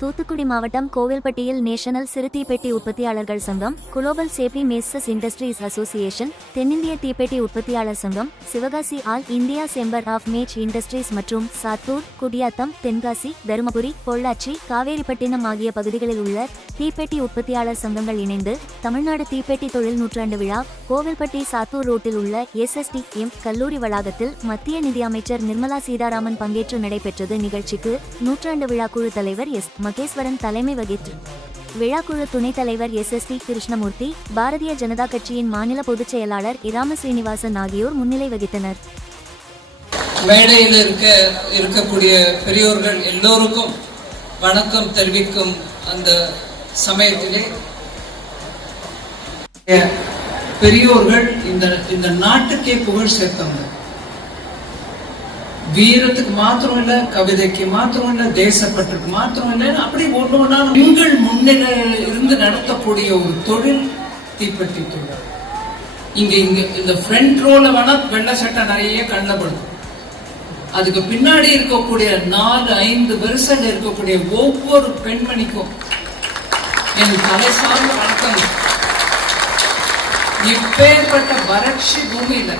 தூத்துக்குடி மாவட்டம் கோவில்பட்டியில் நேஷனல் சிறு தீப்பெட்டி உற்பத்தியாளர்கள் சங்கம், global safety matches industries association, தென்னிந்திய தீப்பெட்டி உற்பத்தியாளர் சங்கம், Sivakasi all India chamber of match industries மற்றும் சாத்தூர், குடியாத்தம், தென்காசி, தருமபுரி, பொள்ளாச்சி, காவேரிப்பட்டினம் ஆகிய பகுதிகளில் உள்ள தீப்பெட்டி உற்பத்தியாளர் சங்கங்கள் இணைந்து தமிழ்நாடு தீப்பெட்டி தொழில் நூற்றாண்டு விழா கோவில்பட்டி சாத்தூர் ரோட்டில் உள்ள SSTM கல்லூரி வளாகத்தில் மத்திய நிதியமைச்சர் நிர்மலா சீதாராமன் பங்கேற்று நடைபெற்றது. நிகழ்ச்சிக்கு நூற்றாண்டு விழா குழு தலைவர் S. மகேஸ்வரன் தலைமை வகித்து விழாக்குழு துணைத் தலைவர் SST கிருஷ்ணமூர்த்தி, பாரதிய ஜனதா கட்சியின் மாநில பொதுச் செயலாளர் இராம ஸ்ரீனிவாசன் ஆகியோர் முன்னிலை வகித்தனர். மேடையில் இருக்கக்கூடிய பெரியோர்கள் எல்லோருக்கும் வணக்கம் தெரிவிக்கும் அந்த சமயத்திலே பெரியோர்கள் இந்த நாட்டுக்கே புகழ் சேர்த்தவங்க. வீரத்துக்கு மாத்திரம் இல்ல, கவிதைக்கு மாத்திரம் இல்ல, தேசப்பற்றுக்கு மாத்திரம் இல்ல, அப்படி ஒண்ணு பெண்கள் முன்னிலையில இருந்து நடத்தக்கூடிய ஒரு தொழில் தீப்பெட்டி தொழில். இங்க இந்த ஃப்ரண்ட் ரோல வேணா வெள்ளை சட்டை நிறைய கண்ணப்படுது. அதுக்கு பின்னாடி இருக்கக்கூடிய 4-5 வருஷம் இருக்கக்கூடிய ஒவ்வொரு பெண்மணிக்கும் என் தலை சார்ந்த வணக்கம். இப்பேற்பட்ட வறட்சி பூமியில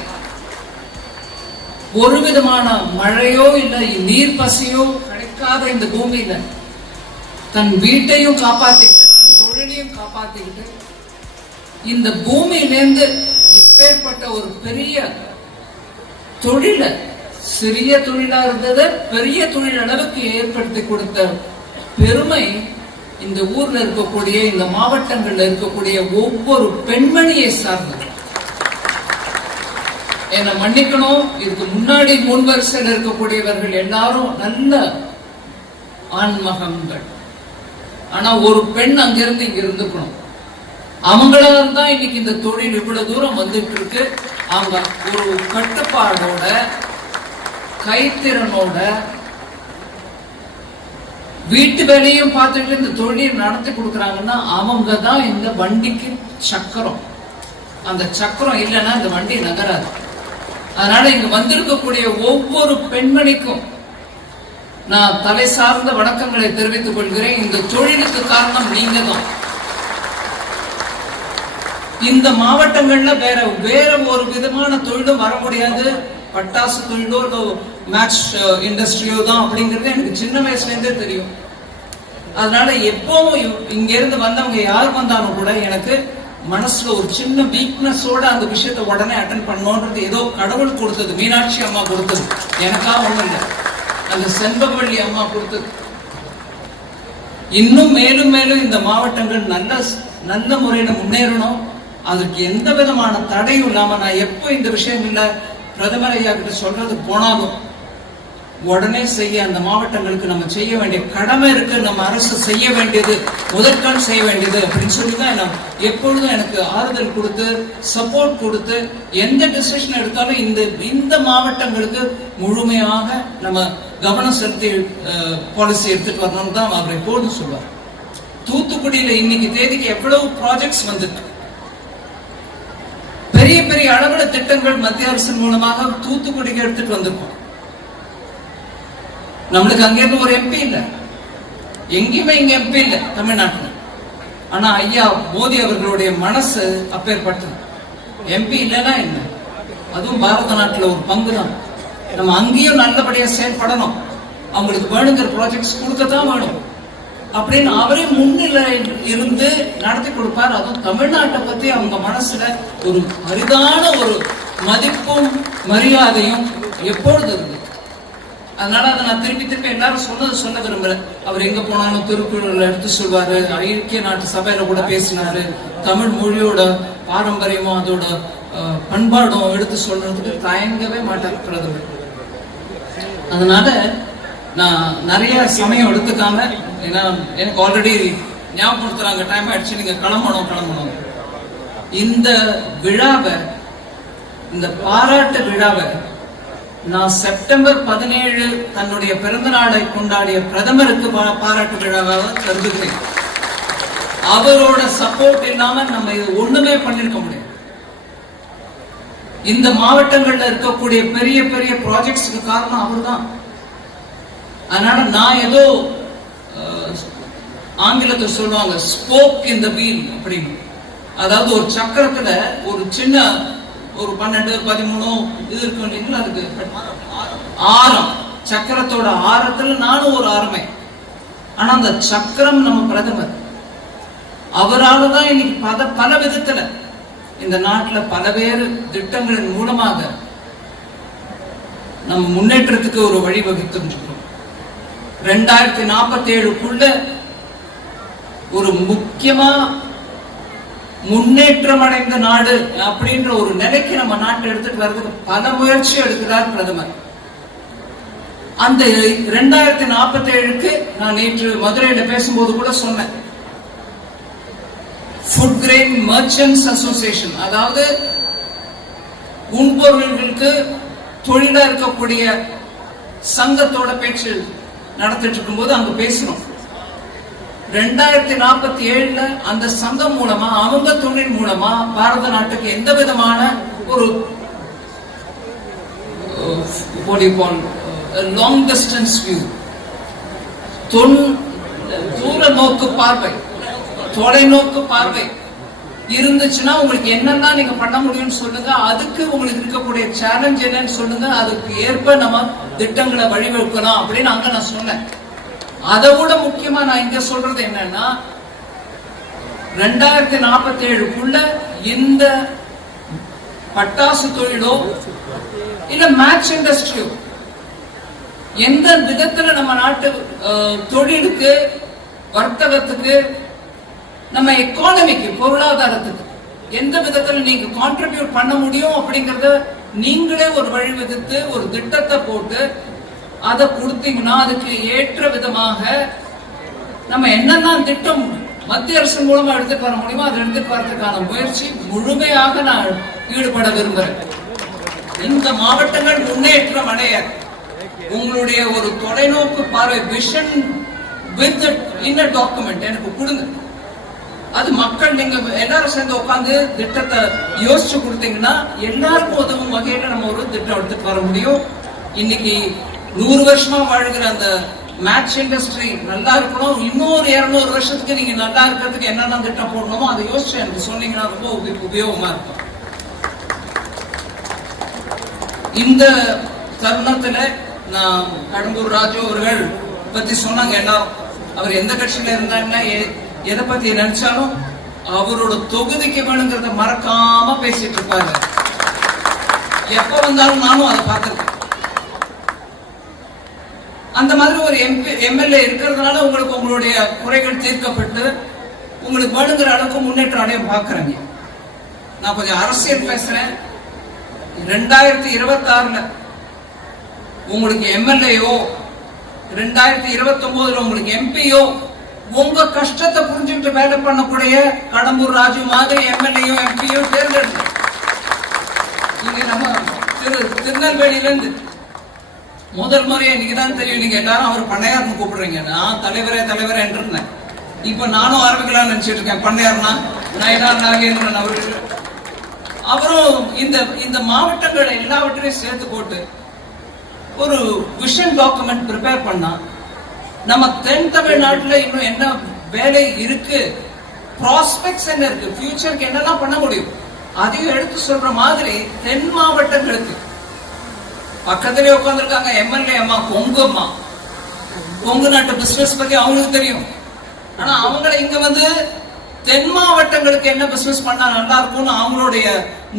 ஒரு விதமான மழையோ இல்ல நீர் பசியோ கிடைக்காத இந்த பூமியில தன் வீட்டையும் காப்பாத்திக்கிட்டு தன் தொழிலையும் காப்பாத்திக்கிட்டு இந்த பூமியிலேருந்து இப்பேற்பட்ட ஒரு பெரிய தொழில, சிறிய தொழிலா இருந்தது பெரிய தொழில் அளவுக்கு ஏற்படுத்தி கொடுத்த பெருமை இந்த ஊர்ல இருக்கக்கூடிய, இந்த மாவட்டங்கள்ல இருக்கக்கூடிய ஒவ்வொரு பெண்மணியை சார்ந்தது. என்ன மன்னிக்கணும், இதுக்கு முன்னாடி முன் வரிசையில் இருக்கக்கூடியவர்கள் எல்லாரும் நல்ல ஆண்மகங்கள். ஆனா ஒரு பெண் அங்கிருந்து இங்க இருந்துக்கணும். அவங்களால தான் இன்னைக்கு இந்த தொழில் இவ்வளவு தூரம் வந்துட்டு இருக்கு. அவங்க ஒரு கட்டுப்பாடோட, கைத்திறனோட, வீட்டு வேலையும் பார்த்துட்டு இந்த தொழில் நடத்தி கொடுக்கறாங்கன்னா அவங்க தான் இந்த வண்டிக்கு சக்கரம். அந்த சக்கரம் இல்லைன்னா இந்த வண்டி நகராது. அதனால இங்க வந்திருக்கக்கூடிய ஒவ்வொரு பெண்மணிக்கும் நான் தலை சார்ந்த வணக்கங்களை தெரிவித்துக் கொள்கிறேன். இந்த தொழிலுக்கு காரணம் நீங்க தான். இந்த மாவட்டங்கள்ல வேற ஒரு விதமான தொழிலும் வர முடியாது. பட்டாசு தொழிலோ மேட்ச் இண்டஸ்ட்ரியோ தான் அப்படிங்கிறது எனக்கு சின்ன வயசுல இருந்தே தெரியும். அதனால எப்பவும் இங்க இருந்து வந்தவங்க யார் வந்தாலும் கூட எனக்கு மனசுல ஒரு சின்ன வீக்னஸோட அந்த விஷயத்தை உடனே அட்டன் பண்ணணும்ன்றது ஏதோ கடவுள் கொடுத்தது. மீனாட்சி அம்மா கொடுத்தது, எனக்கா ஒண்ணும் இல்லை, அந்த செண்பகவள்ளி அம்மா கொடுத்தது. இன்னும் மேலும் மேலும் இந்த மாவட்டங்கள் நல்ல முறையில முன்னேறணும். அதுக்கு எந்த விதமான தடையும் இல்லாம நான் எப்போ இந்த விஷயங்கள்ல பிரதமர் ஐயா கிட்ட சொல்றது போனாலும் உடனே செய்ய அந்த மாவட்டங்களுக்கு நம்ம செய்ய வேண்டிய கடமை இருக்கு. நம்ம அரசு செய்ய வேண்டியது, முதற்கண் செய்ய வேண்டியது அப்படின்னு சொல்லிதான் எப்பொழுதும் எனக்கு ஆறுதல் கொடுத்து, சப்போர்ட் கொடுத்து, எந்த டிசிஷன் எடுத்தாலும் இந்த மாவட்டங்களுக்கு முழுமையாக நம்ம கவனம் செலுத்தி பாலிசி எடுத்துட்டு வரணும்னு தான் அவர் எப்போதும் சொல்வார். தூத்துக்குடியில இன்னைக்கு தேதிக்கு எவ்வளவு ப்ராஜெக்ட்ஸ் வந்திருக்கு. பெரிய பெரிய அளவுல திட்டங்கள் மத்திய அரசின் மூலமாக தூத்துக்குடிக்கு எடுத்துட்டு வந்திருக்கோம். நம்மளுக்கு அங்கிருந்து ஒரு MP இல்ல, எங்கேயுமே இங்க MP இல்ல தமிழ்நாட்டுல. ஆனா ஐயா மோடி அவர்களுடைய மனசு அப்பேற்பட்டது. MP இல்லைன்னா என்ன, அதுவும் பாரத நாட்டுல ஒரு பங்கு தான். நம்ம அங்கேயும் நல்லபடியா செயல்படணும். அவங்களுக்கு வேணுங்கிற ப்ராஜெக்ட்ஸ் கொடுக்கத்தான் வேணும் அப்படின்னு அவரே முன்னிலை இருந்து நடத்தி கொடுப்பார். அதுவும் தமிழ்நாட்டை பத்தி அவங்க மனசுல ஒரு அரிதான ஒரு மதிப்பும் மரியாதையும் எப்பொழுது இருக்கு. அதனால அதை நான் திருப்பி எல்லாரும் சொல்ல விரும்புறேன். அவர் எங்க போனாலும் திருக்குறள் எடுத்து சொல்வாரு, ஐக்கிய நாட்டு சபையில கூட பேசினாரு. தமிழ் மொழியோட பாரம்பரியமும் அதோட பண்பாடும் எடுத்து சொல்றதுக்கு தயங்கவே மாட்டார் பிரதமர். அதனால நான் நிறைய சமயம் எடுத்துக்காம, ஏன்னா எனக்கு ஆல்ரெடி ஞாபகப்படுத்துறாங்க, டைம் ஆயிடுச்சு, நீங்க கிளம்பணும். இந்த விழாவை, இந்த பாராட்டு விழாவை நான் செப்டம்பர் 17 தன்னுடைய பிறந்த நாளை கொண்டாடிய பிரதமருக்கு பாராட்டு விழாவாக கருதுகிறேன். அவரோட சப்போர்ட் இல்லாம நம்ம இது ஒண்ணுமே பண்ணிருக்க முடியும். இந்த மாவட்டங்கள்ல இருக்கக்கூடிய பெரிய பெரிய ப்ராஜெக்ட்ஸ்க்கு காரணம் அவர் தான். அதனால நான் ஏதோ ஆங்கிலத்தில் சொல்லுவாங்க ஸ்போக் இன் த வீல் அப்படின்னு. அதாவது ஒரு சக்கரத்துல ஒரு சின்ன ஒரு 12 13 இது இருக்கு இல்லைங்களா, அதுக்கு ஆரம், சக்கரத்தோட ஆரத்துல நானும் ஒரு ஆரமே. ஆனா அந்த சக்கரம் நம்ம பிரதமர், அவரால் தான் இன்னைக்கு பல விதத்துல இந்த நாட்டுல பலவேறு திட்டங்களின் மூலமாக நம்ம முன்னேற்றத்துக்கு ஒரு வழிவகுத்திருக்கிறோம். 2047க்குள்ள ஒரு முக்கியமா முன்னேற்றம் அடைந்த நாடு அப்படின்ற ஒரு நிலைக்கு நம்ம நாட்டை எடுத்துட்டு வர்றதுக்கு பல முயற்சி எடுக்கிறார் பிரதமர். அந்த 2047க்கு நான் நேற்று மதுரையில பேசும்போது கூட சொன்னேன், ஃபுட் கிரெயின் மர்ச்சன்ட்ஸ் அசோசியேஷன், அதாவது உண்பொருள்களுக்கு தொழிலா இருக்கக்கூடிய சங்கத்தோட பேச்சு நடத்திட்டு இருக்கும்போது அங்க பேசணும். 2047 அந்த சங்கம் மூலமா, அவங்க தொழில் மூலமா பாரத நாட்டுக்கு எந்த விதமான ஒரு லாங் டிஸ்டன்ஸ் வியூ, தூர நோக்கு பார்வை, தொலைநோக்கு பார்வை இருந்துச்சுன்னா உங்களுக்கு என்னெல்லாம் நீங்க பண்ண முடியும்னு சொல்லுங்க. அதுக்கு உங்களுக்கு இருக்கக்கூடிய சேலஞ்ச் என்னன்னு சொல்லுங்க. அதுக்கு ஏற்ப நம்ம திட்டங்களை வழிவகுக்கலாம் அப்படின்னு அங்க நான் சொன்னேன். அதை விட முக்கியமா நான் இங்க சொல்றது என்னன்னா, 2047க்குள்ள இந்த பட்டாசு தொழிலோ இல்ல மேட்ச் இண்டஸ்ட்ரியோ எந்த விதத்துல நம்ம நாட்டு தொழிலுக்கு, வர்த்தகத்துக்கு, நம்ம எக்கானமிக்கு, பொருளாதாரத்துக்கு எந்த விதத்துல நீங்க கான்ட்ரிபியூட் பண்ண முடியும் அப்படிங்கறத நீங்களே ஒரு வழிவகுத்து ஒரு திட்டத்தை போட்டு அதை கொடுத்தீங்கன்னா அதுக்கு ஏற்ற விதமாக நம்ம என்னென்ன திட்டம் மத்திய அரசு மூலமா எடுத்துட்டு வர முடியுமோ அதை எடுத்துட்டு வரதுக்கான முயற்சி முழுமையாக நான் ஈடுபட விரும்புறேன். இந்த மாவட்டங்கள் முன்னேற்றம் அடைய உங்களுடைய ஒரு தொலைநோக்கு பார்வை, vision with in a document எனக்கு கொடுங்க. அது மக்கள் நீங்க எல்லாரும் சேர்ந்து உட்காந்து திட்டத்தை யோசிச்சு கொடுத்தீங்கன்னா எல்லாருக்கும் உதவும் வகையில நம்ம ஒரு திட்டம் எடுத்துட்டு வர முடியும். இன்னைக்கு 100 வருஷமா வாழ்கிற அந்த மேட்ச் இண்டஸ்ட்ரி நல்லா இருக்கணும். இன்னொரு 200 வருஷத்துக்கு நீங்க நல்லா இருக்கிறதுக்கு என்னென்ன திட்டம் போடணுமோ அதை யோசிச்சு எனக்கு சொன்னீங்கன்னா ரொம்ப உபயோகமா இருக்கும். இந்த தருணத்துல நான் கடம்பூர் ராஜு அவர்கள் பத்தி சொன்னாங்க. எல்லாரும் அவர் எந்த கட்சியில இருந்தாங்கன்னா எதை பத்தி நினைச்சாலும் அவரோட தொகுதிக்கு வேணுங்கிறத மறக்காம பேசிட்டு இருப்பாரு. எப்ப வந்தாலும் நானும் அதை பார்த்திருக்கேன். அந்த மாதிரி ஒரு எம்எல்ஏ இருக்கிறதுனால உங்களுக்கு உங்களுடைய குறைகள் தீர்க்கப்பட்டு உங்களுக்கு வேணுங்கிற அளவுக்கு முன்னேற்றம் அடைய பாக்குறேங்க. நான் கொஞ்சம் அரசியல் பேசுறேன். 2026 உங்களுக்கு எம்எல்ஏயோ 2029 உங்களுக்கு எம்பியோ உங்க கஷ்டத்தை புரிஞ்சுட்டு வேலை பண்ணக்கூடிய கடம்பூர் ராஜு மாதிரி எம்எல்ஏயோ எம்பியோ தேர்ந்தெடுங்க. நீங்க நம்ம திருநெல்வேலியில இருந்து முதல் முறையா இன்னைக்கு தான் தெரியும். நீங்க எல்லாரும் அவர் பண்ணையார்னு கூப்பிடுறீங்க. நான் தலைவரே என்று இருந்தேன். இப்ப நானும் ஆரம்பிக்கலாம்னு நினைச்சிட்டு இருக்கேன். பண்ணையார்னா நயனார் நாகேந்திரன் அவர்கள். அவரும் இந்த மாவட்டங்கள் எல்லாவற்றையும் சேர்த்து போட்டு ஒரு விஷன் டாக்குமெண்ட் ப்ரிப்பேர் பண்ணா நம்ம தென் தமிழ்நாட்டுல இன்னும் என்ன வேலை இருக்கு, ப்ராஸ்பெக்ட்ஸ் என்ன இருக்கு, ஃபியூச்சருக்கு என்னெல்லாம் பண்ண முடியும் அதையும் எடுத்து சொல்ற மாதிரி தென் மாவட்டங்களுக்கு பக்கத்திலே உட்கார்ந்துருக்காங்க எம்எல்ஏ அம்மா, கொங்கு அம்மா. கொங்கு நாட்டு பிசினஸ் பத்தி அவங்களுக்கு தெரியும். ஆனா அவங்களை இங்க வந்து தென் மாவட்டங்களுக்கு என்ன பிசினஸ் பண்ணா நல்லா இருக்கும்னு அவங்களுடைய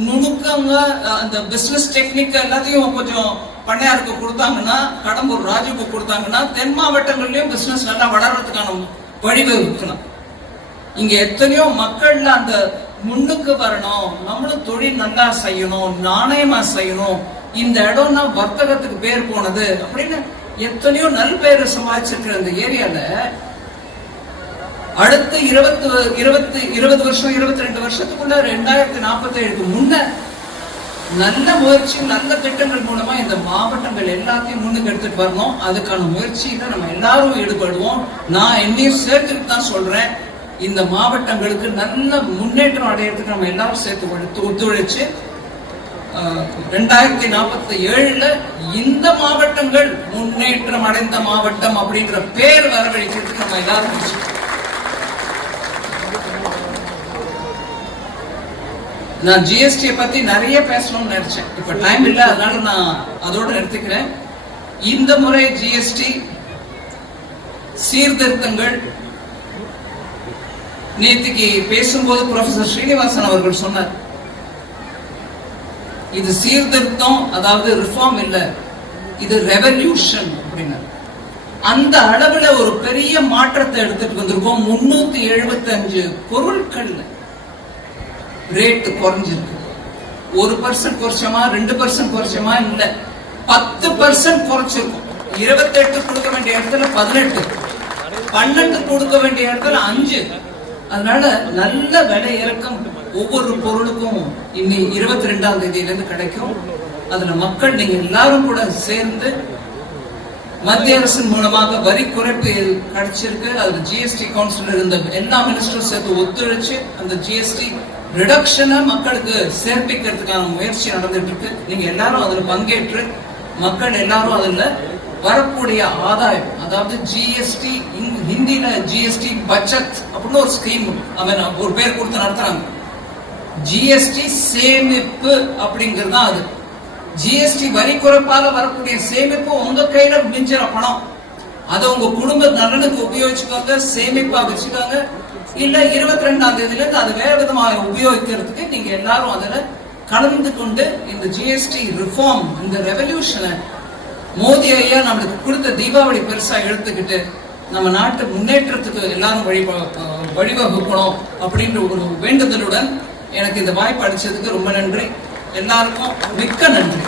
நுணுக்கங்க, அந்த பிசினஸ் டெக்னிக் எல்லாத்தையும் கொஞ்சம் பண்ணையாருக்கு கொடுத்தாங்கன்னா, கடம்பூர் ராஜுக்கு கொடுத்தாங்கன்னா தென் மாவட்டங்கள்லயும் பிசினஸ் நல்லா வளர்றதுக்கான வழிவகுக்கலாம். இங்க எத்தனையோ மக்கள்ல அந்த முன்னுக்கு வரணும், நம்மளும் தொழில் நல்லா செய்யணும், நாணயமா செய்யணும், இந்த இடம்னா வர்த்தகத்துக்கு பேர் போனது அப்படின்னு எத்தனையோ நல் பேர் சமாளிச்சிருக்கிற இந்த ஏரியால அடுத்த 20 வருஷம் 22 வருஷத்துக்குள்ள 2047க்கு முன்ன நல்ல முயற்சி, நல்ல திட்டங்கள் மூலமா இந்த மாவட்டங்கள் எல்லாத்தையும் முன்னுக்கு எடுத்துட்டு வரணும். அதுக்கான முயற்சியில நம்ம எல்லாரும் ஈடுபடுவோம். நான் என்னையும் சேர்த்துட்டு தான் சொல்றேன். இந்த மாவட்டங்களுக்கு நல்ல முன்னேற்றம் அடையிறதுக்கு நம்ம எல்லாரும் சேர்த்து ஒத்துழைச்சு 2047 இந்த மாவட்டங்கள் முன்னேற்றம் அடைந்த மாவட்டம் அப்படின்ற பேர் வரவழைக்கிறதுக்கு நம்ம எல்லாரும் நான் ஜிஎஸ்டியை பத்தி நிறைய பேசணும்னு நினைச்சேன். இப்ப டைம் இல்ல, அதனால நான் அதோட நிறுத்திக்கிறேன். இந்த முறை ஜிஎஸ்டி சீர்திருத்தங்கள், நேற்றுக்கு பேசும்போது ப்ரொஃபசர் ஸ்ரீனிவாசன் அவர்கள் சொன்னார், இது சீர்திருத்தம், அதாவது ரிஃபார்ம் இல்ல, இது ரெவல்யூஷன் அப்படின்னா. அந்த அளவுல ஒரு பெரிய மாற்றத்தை எடுத்துட்டு வந்திருக்கோம். 375 பொருட்கள் ரேட் குறைஞ்சிருக்கு. 1% குறைச்சமா, 2% குறைச்சமா இல்ல, 10% குறைச்சிருக்கும். 28 கொடுக்க வேண்டிய இடத்துல 18, 12 கொடுக்க வேண்டிய இடத்துல 5. அதனால நல்ல விலை இறக்கம் ஒவ்வொரு பொருளுக்கும் இன்னி 22ஆம் தேதியிலிருந்து கிடைக்கும். அதுல மக்கள் நீங்க எல்லாரும் கூட சேர்ந்து, மத்திய அரசின் மூலமாக வரி குறைப்பு கிடைச்சிருக்கு. அதுல ஜிஎஸ்டி கவுன்சில் இருந்த எல்லா மினிஸ்டரும் சேர்த்து ஒத்துழைச்சு அந்த ஜிஎஸ்டி ரிடக்ஷனை மக்களுக்கு சேர்ப்பிக்கிறதுக்கான முயற்சி நடந்துட்டு இருக்கு. நீங்க எல்லாரும் அதுல பங்கேற்று மக்கள் எல்லாரும் அதுல வரக்கூடிய ஆதாயம், அதாவது ஜிஎஸ்டி, ஹிந்தியில ஜிஎஸ்டி பட்ஜெட் அப்படின்னு ஒரு ஸ்கீம் ஒரு பேர் கொடுத்து நடத்துறாங்க. ஜிஎஸ்டி சேமிப்பு அப்படிங்கிறது தான் அது. ஜிஎஸ்டி வரி குறைப்பால வரக்கூடிய சேமிப்பு உங்க கையில மிஞ்சிற பணம், அதை உங்க குடும்ப நலனுக்கு உபயோகிச்சுக்கோங்க, சேமிப்பா வச்சுக்கோங்க. இல்ல 22ஆம் தேதியில இருந்து அது வேற விதமாக உபயோகிக்கிறதுக்கு நீங்க எல்லாரும் அதுல கலந்து கொண்டு இந்த ஜிஎஸ்டி ரிஃபார்ம், இந்த ரெவல்யூஷனை மோடி ஐயா நம்மளுக்கு கொடுத்த தீபாவளி பெருசா எடுத்துக்கிட்டு நம்ம நாட்டு முன்னேற்றத்துக்கு எல்லாரும் வழிவகுக்கணும் அப்படின்ற ஒரு வேண்டுதலுடன் எனக்கு இந்த வாய்ப்பு அளிச்சதுக்கு ரொம்ப நன்றி. எல்லாருக்கும் மிக்க நன்றி.